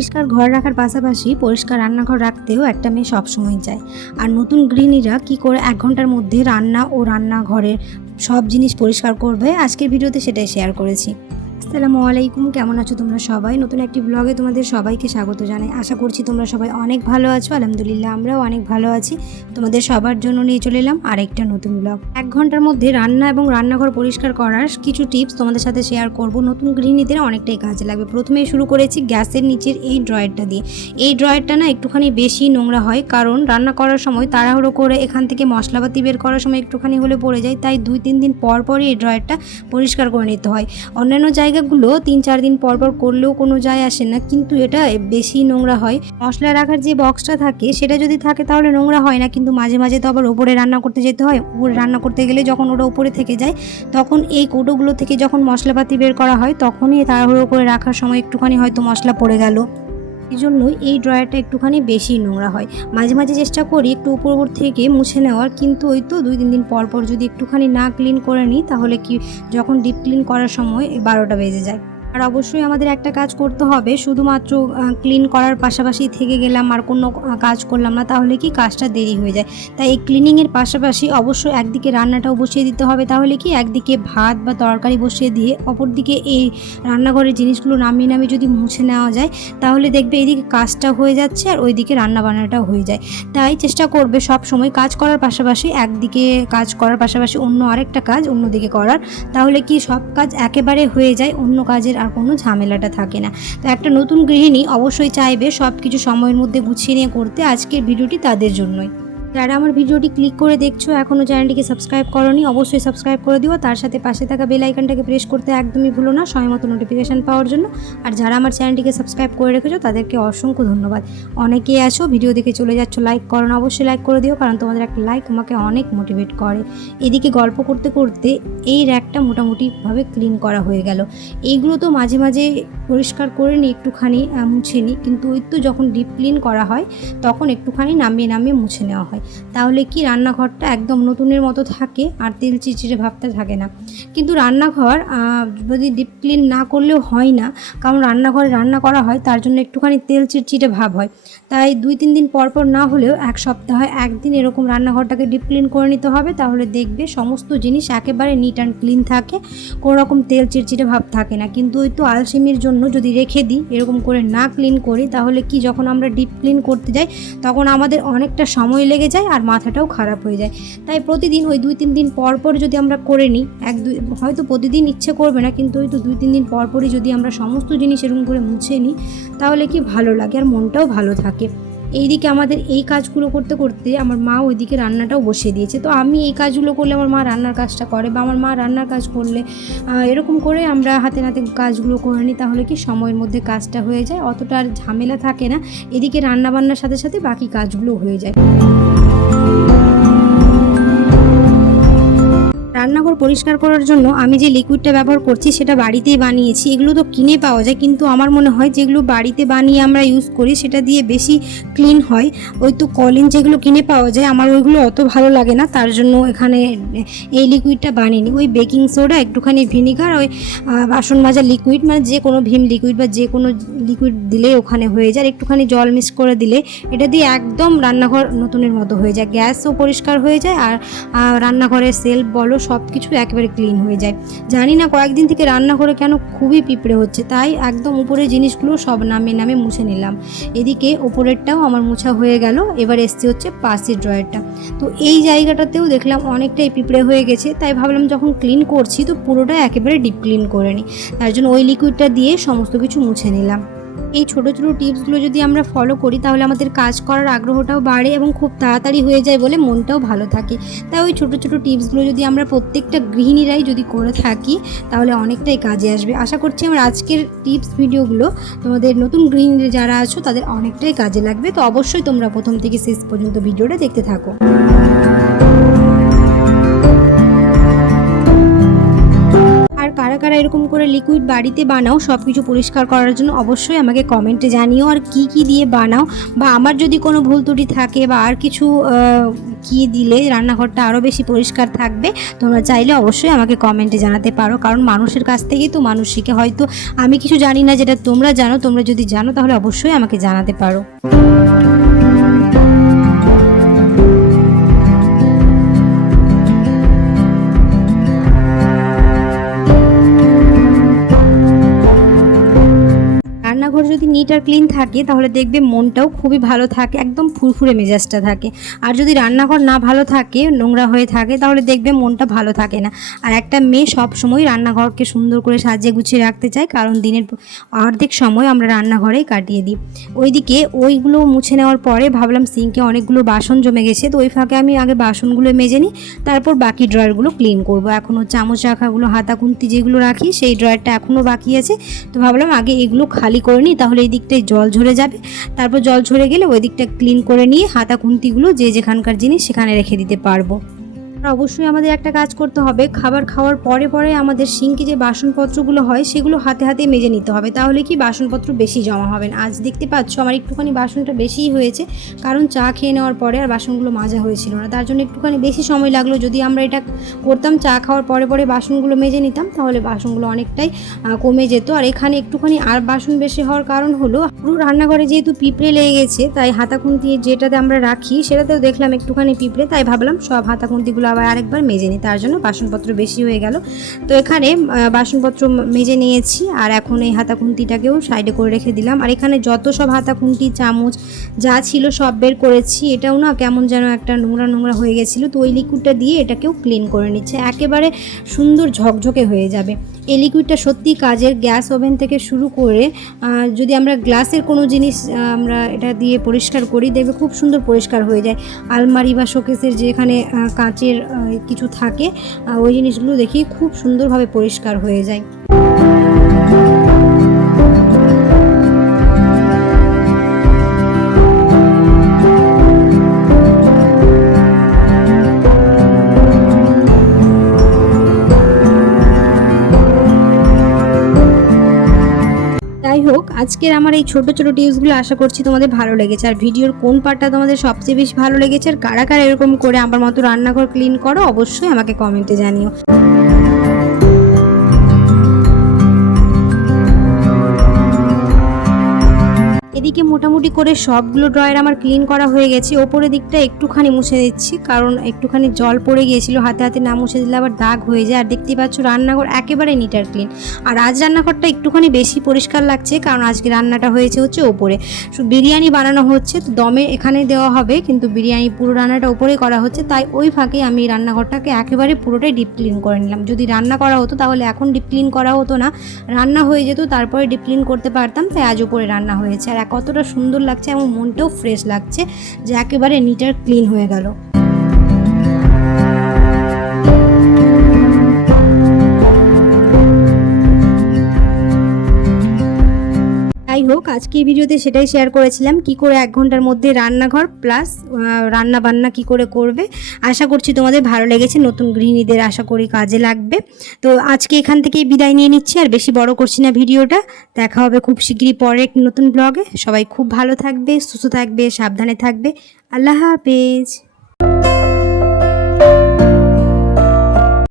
পরিষ্কার ঘর রাখার পাশাপাশি পরিষ্কার রান্নাঘর রাখতেও একটা মেয়ে সবসময় চায়। আর নতুন গৃহিণীরা কি করে এক ঘণ্টার মধ্যে রান্না ও রান্নাঘরের সব জিনিস পরিষ্কার করবে, আজকের ভিডিওতে সেটাই শেয়ার করেছি। আসসালামু আলাইকুম, কেমন আছো তোমরা সবাই? নতুন একটি ব্লগে তোমাদের সবাইকে স্বাগত জানাই। আশা করছি তোমরা সবাই অনেক ভালো আছো। আলহামদুলিল্লাহ, আমরাও অনেক ভালো আছি। তোমাদের সবার জন্য নিয়ে চলে এলাম আরেকটা নতুন ব্লগ এক ঘণ্টার মধ্যে রান্না এবং রান্নাঘর পরিষ্কার করার কিছু টিপস তোমাদের সাথে শেয়ার করব। নতুন গৃহিণীদের অনেকটাই কাজে লাগবে। প্রথমেই শুরু করেছি গ্যাসের নিচের এই ড্রয়ারটা দিয়ে। এই ড্রয়ারটা না একটুখানি বেশি নোংরা হয়, কারণ রান্না করার সময় তাড়াহুড়ো করে এখান থেকে মশলাপাতি বের করার সময় একটুখানি হলে পড়ে যায়। তাই দুই তিন দিন পর পরই এই ড্রয়ারটা পরিষ্কার করে নিতে হয়। অন্যান্য জায়গাগুলো তিন চার দিন পর পর করলেও কোনো যায় আসে না, কিন্তু এটা বেশি নোংরা হয়। মশলা রাখার যে বক্সটা থাকে, সেটা যদি থাকে তাহলে নোংরা হয় না, কিন্তু মাঝে মাঝে তো আবার ওপরে রান্না করতে যেতে হয়। উপরে রান্না করতে গেলে যখন ওটা উপরে থেকে যায়, তখন এই কৌটোগুলো থেকে যখন মশলাপাতি বের করা হয়, তখনই তাড়াহুড়ো করে রাখার সময় একটুখানি হয়তো মশলা পড়ে গেল। এই জন্যই এই ড্রয়ারটা একটুখানি বেশি নোংরা হয়। মাঝে মাঝে চেষ্টা করি একটু উপর থেকে মুছে নেওয়ার, কিন্তু ওই তো দুই তিন দিন পর পর যদি একটুখানি না ক্লিন করে নিই, তাহলে কি, যখন ডিপ ক্লিন করার সময় বারোটা বেজে যায়। আর অবশ্যই আমাদের একটা কাজ করতে হবে, শুধুমাত্র ক্লিন করার পাশাপাশি থেকে গেলাম আর কোনো কাজ করলাম না, তাহলে কি কাজটা দেরি হয়ে যায়? তাই এই ক্লিনিংয়ের পাশাপাশি অবশ্যই একদিকে রান্নাটাও বসিয়ে দিতে হবে, তাহলে কি একদিকে ভাত বা তরকারি বসিয়ে দিয়ে অপরদিকে এই রান্নাঘরের জিনিসগুলো নামিয়ে নামিয়ে যদি মুছে নেওয়া যায়, তাহলে দেখবে এইদিকে কাজটা হয়ে যাচ্ছে আর ওইদিকে রান্না বান্নাটাও হয়ে যায়। তাই চেষ্টা করবে সব সময় কাজ করার পাশাপাশি একদিকে কাজ করার পাশাপাশি অন্য আরেকটা কাজ অন্যদিকে করার, তাহলে কি সব কাজ একেবারে হয়ে যায়, অন্য কাজের আর কোনো ঝামেলাটা থাকে না। তো একটা নতুন গৃহিণী অবশ্যই চাইবে সব কিছু সময়ের মধ্যে গুছিয়ে নিয়ে করতে আজকের ভিডিওটি তাদের জন্যই। যারা আমার ভিডিওটি ক্লিক করে দেখছ এখনও চ্যানেলটিকে সাবস্ক্রাইব করনি, অবশ্যই সাবস্ক্রাইব করে দিও। তার সাথে পাশে থাকা বেল আইকনটাকে প্রেস করতে একদমই ভুলো না, সময় মতো নোটিফিকেশান পাওয়ার জন্য। আর যারা আমার চ্যানেলটিকে সাবস্ক্রাইব করে রেখেছো, তাদেরকে অসংখ্য ধন্যবাদ। অনেকেই আছো, ভিডিও দেখে চলে যাচ্ছ লাইক করো না, অবশ্যই লাইক করে দিও, কারণ তোমাদের একটা লাইক আমাকে অনেক মোটিভেট করে। এদিকে গল্প করতে করতে এই র্যাকটা মোটামুটিভাবে ক্লিন করা হয়ে গেল। এইগুলো তো মাঝে মাঝে পরিষ্কার করে নিই একটুখানি মুছে নিই। কিন্তু ওই তো যখন ডিপ ক্লিন করা হয়, তখন একটুখানি নামিয়ে নামিয়ে মুছে নেওয়া হয়। তাহলে কি রান্নাঘরটা একদম নতুনের মতো থাকে আর তেল চিচিড়ে ভাবটা থাকে না? কিন্তু রান্নাঘর যদি ডিপ ক্লিন না করলেও হয় না, কারণ রান্নাঘরে রান্না করা হয়, তার জন্য একটুখানি তেল চিটচিটে ভাব হয়। তাই দুই তিন দিন পর পর না হলেও এক সপ্তাহে একদিন এরকম রান্নাঘরটাকে ডিপ ক্লিন করে নিতে হবে। তাহলে দেখবে সমস্ত জিনিস একেবারে নিট অ্যান্ড ক্লিন থাকে। কোনো রকম তেল চিটচিটে ভাব থাকে না। কিন্তু ওই তো আলসেমির জন্য যদি রেখে দিই, এরকম করে না ক্লিন করি, তাহলে কি যখন আমরা ডিপ ক্লিন করতে যাই, তখন আমাদের অনেকটা সময় লেগে যায় আর মাথাটাও খারাপ হয়ে যায়। তাই প্রতিদিন ওই দুই তিন দিন পর পর যদি আমরা করে নিই, এক দুই, হয়তো প্রতিদিন ইচ্ছে করবে না, কিন্তু ওই তো দুই তিন দিন পর পরই যদি আমরা সমস্ত জিনিস এরকম করে মুছে নিই, তাহলে কি ভালো লাগে? আর মনটাও ভালো থাকে। এইদিকে আমাদের এই কাজগুলো করতে করতে আমার মা ওইদিকে রান্নাটাও বসিয়ে দিয়েছে। তো আমি এই কাজগুলো করলে আমার মা রান্নার কাজটা করে বা আমার মা রান্নার কাজ করলে এরকম করে আমরা হাতে নাতে কাজগুলো করে নিই, তাহলে কি সময়ের মধ্যে কাজটা হয়ে যায়? অতটা আর ঝামেলা থাকে না। এদিকে রান্নাবান্নার সাথে সাথে বাকি কাজগুলো হয়ে যায়। রান্নাঘর পরিষ্কার করার জন্য আমি যে লিকুইডটা ব্যবহার করছি সেটা বাড়িতেই বানিয়েছি। এগুলো তো কিনে পাওয়া যায়, কিন্তু আমার মনে হয় যেগুলো বাড়িতে বানিয়ে আমরা ইউজ করি সেটা দিয়ে বেশি ক্লিন হয়। ওই তো কলিন যেগুলো কিনে পাওয়া যায়, আমার ওইগুলো অত ভালো লাগে না, তার জন্য এখানে এই লিকুইডটা বানিয়ে ওই বেকিং সোডা একটুখানি ভিনিগার ওই বাসন মাজা লিকুইড মানে যে কোনো ভীম লিকুইড বা যে কোনো লিকুইড দিলে ওখানে হয়ে যায়। একটুখানি জল মিক্স করে দিলে এটা দিয়ে একদম রান্নাঘর নতুনের মতো হয়ে যায়। গ্যাসও পরিষ্কার হয়ে যায় আর রান্নাঘরের সেলফ বলো সব কিছু একেবারে ক্লিন হয়ে যায়। জানি না কয়েকদিন থেকে রান্না করে কেন খুবই পিঁপড়ে হচ্ছে, তাই একদম উপরের জিনিসগুলো সব নামে নামে মুছে নিলাম। এদিকে ওপরেরটাও আমার মোছা হয়ে গেল, এবার এসছে হচ্ছে পাশের ড্রয়ারটা। তো এই জায়গাটাতেও দেখলাম অনেকটাই পিঁপড়ে হয়ে গেছে, তাই ভাবলাম যখন ক্লিন করছি তো পুরোটা একেবারে ডিপ ক্লিন করে নিই। তার জন্য ওই লিকুইডটা দিয়ে সমস্ত কিছু মুছে নিলাম। এই ছোট ছোট টিপসগুলো যদি আমরা ফলো করি, তাহলে আমাদের কাজ করার আগ্রহটাও বাড়ে এবং খুব তাড়াতাড়ি হয়ে যায় বলে মনটাও ভালো থাকে। তাই ওই ছোট ছোট টিপসগুলো যদি আমরা প্রত্যেকটা গৃহিণীরাই যদি করে থাকি, তাহলে অনেকটাই কাজে আসবে। আশা করছি আমার আজকের টিপস ভিডিওগুলো তোমাদের নতুন গৃহিণী যারা আছো, তাদের অনেকটাই কাজে লাগবে। তো অবশ্যই তোমরা প্রথম থেকে শেষ পর্যন্ত ভিডিওটা দেখতে থাকো। কারা কারা এরকম করে লিকুইড বাড়িতে বানাও সব কিছু পরিষ্কার করার জন্য অবশ্যই আমাকে কমেন্টে জানিও আর কি কি দিয়ে বানাও। বা আমার যদি কোনো ভুল ত্রুটি থাকে বা আর কিছু কি দিলে রান্নাঘরটা আরও বেশি পরিষ্কার থাকবে, তোমরা চাইলে অবশ্যই আমাকে কমেন্টে জানাতে পারো। কারণ মানুষের কাছ থেকেই তো মানুষ শিখে হয়তো আমি কিছু জানি না, যেটা তোমরা জানো, তোমরা যদি জানো তাহলে অবশ্যই আমাকে জানাতে পারো। রান্নাঘর যদি নিট আর ক্লিন থাকে, তাহলে দেখবে মনটাও খুবই ভালো থাকে, একদম ফুরফুরে মেজাজটা থাকে। আর যদি রান্নাঘর না ভালো থাকে, নোংরা হয়ে থাকে, তাহলে দেখবে মনটা ভালো থাকে না। আর একটা মেয়ে সব সময় রান্নাঘরকে সুন্দর করে সাজিয়ে গুছিয়ে রাখতে চায়, কারণ দিনের অর্ধেক সময় আমরা রান্নাঘরেই কাটিয়ে দিই। ওইদিকে ওইগুলো মুছে নেওয়ার পরে ভাবলাম সিঙ্কে অনেকগুলো বাসন জমে গেছে, তো ওই ফাঁকে আমি আগে বাসনগুলো মেজে নিই, তারপর বাকি ড্রয়ারগুলো ক্লিন করব। এখনও চামচ রাখাগুলো হাতা খুন্তি যেগুলো রাখি, সেই ড্রয়ারটা এখনও বাকি আছে, তো ভাবলাম আগে এগুলো খালি করে নিই তাহলে এই দিকটায় জল ঝরে যাবে। তারপর জল ঝরে গেলে ওই দিকটা ক্লিন করে নিয়ে, হাতা খুন্তিগুলো যে যেখানকার জিনিস সেখানে রেখে দিতে পারব। অবশ্যই আমাদের একটা কাজ করতে হবে। খাবার খাওয়ার পরে পরে আমাদের সিঙ্কে যে বাসনপত্রগুলো হয়, সেগুলো হাতে হাতে মেজে নিতে হবে। তাহলে কি বাসনপত্র বেশি জমা হবে আজ দেখতে পাচ্ছ আমার একটুখানি বাসনটা বেশিই হয়েছে, কারণ চা খেয়ে নেওয়ার পরে আর বাসনগুলো মাজা হয়েছিল না। তার জন্য একটুখানি বেশি সময় লাগল। যদি আমরা এটা করতাম, চা খাওয়ার পরে পরে বাসনগুলো মেজে নিতাম, তাহলে বাসনগুলো অনেকটাই কমে যেত। আর এখানে একটুখানি আর বাসন বেশি হওয়ার কারণ হলো, পুরো রান্নাঘরে যেহেতু পিঁপড়ে লেগে গেছে, তাই হাতাখুন্তি যেটাতে আমরা রাখি, সেটাতেও দেখলাম একটুখানি পিঁপড়ে, তাই ভাবলাম সব হাতাখুন্তিগুলো আবার আরেকবার মেজে নিই তার জন্য বাসনপত্র বেশি হয়ে গেল। তো এখানে বাসনপত্র মেজে নিয়েছি, আর এখন এই হাতা হাতাখুন্তিটাকেও সাইডে করে রেখে দিলাম। আর এখানে যত সব হাতা খুন্তি চামচ যা ছিল সব বের করেছি, এটাও না কেমন যেন একটা নোংরা নোংরা হয়ে গেছিল। তো ওই লিকুইডটা দিয়ে এটাকেও ক্লিন করে নিচ্ছে। একেবারে সুন্দর ঝকঝকে হয়ে যাবে। এই লিকুইডটা সত্যি কাজের গ্যাস ওভেন থেকে শুরু করে যদি আমরা গ্লাসের কোনো জিনিস আমরা এটা দিয়ে পরিষ্কার করি, দেখবে খুব সুন্দর পরিষ্কার হয়ে যায়। আলমারি বা শোকেসের যেখানে কাঁচের কিছু থাকে ওই জিনিসগুলো দেখি খুব সুন্দরভাবে পরিষ্কার হয়ে যায়। যাই হোক, আজকের আমার এই ছোট ছোট টিপসগুলো আশা করছি তোমাদের ভালো লেগেছে। আর ভিডিওর কোন পার্টটা তোমাদের সবচেয়ে বেশি ভালো লেগেছে, আর কারা কারা এরকম করে আমার মতো রান্নাঘর ক্লিন করো, অবশ্যই আমাকে কমেন্টে জানিও। এদিকে মোটামুটি করে সবগুলো ড্রয়ার আমার ক্লিন করা হয়ে গেছে। ওপরের দিকটা একটুখানি মুছে দিচ্ছি, কারণ একটুখানি জল পড়ে গিয়েছিল, হাতে হাতে না মুছে দিলে আবার দাগ হয়ে যায়। আর দেখতেই পাচ্ছ, রান্নাঘর একেবারে নিট আর ক্লিন আর আজ রান্নাঘরটা একটুখানি বেশি পরিষ্কার লাগছে, কারণ আজকে রান্নাটা হয়েছে হচ্ছে ওপরে। বিরিয়ানি বানানো হচ্ছে, তো দমে এখানে দেওয়া হবে, কিন্তু বিরিয়ানি পুরো রান্নাটা ওপরে করা হচ্ছে। তাই ওই ফাঁকে আমি রান্নাঘরটাকে একেবারে পুরোটাই ডিপ ক্লিন করে নিলাম। যদি রান্না করা হতো, তাহলে এখন ডিপ ক্লিন করা হতো না। রান্না হয়ে যেত, তারপরে ডিপ ক্লিন করতে পারতাম, তাই আজ ওপরে রান্না হয়েছে। আর কতটা সুন্দর লাগছে এবং মনটাও ফ্রেশ লাগছে যে একেবারে নিটার ক্লিন হয়ে গেল। যাই হোক, আজকে এই ভিডিওতে সেটাই শেয়ার করেছিলাম, কি করে এক ঘণ্টার মধ্যে রান্নাঘর প্লাস রান্না বান্না কি করে করবে। আশা করছি তোমাদের ভালো লেগেছে, নতুন গৃহিণীদের আশা করি কাজে লাগবে। তো আজকে এখান থেকেই বিদায় নিয়ে নিচ্ছি, আর বেশি বড় করছি না ভিডিওটা। দেখা হবে খুব শীঘ্রই পরে নতুন ব্লগে সবাই খুব ভালো থাকবে, সুস্থ থাকবে, সাবধানে থাকবে। আল্লাহ হাফেজ।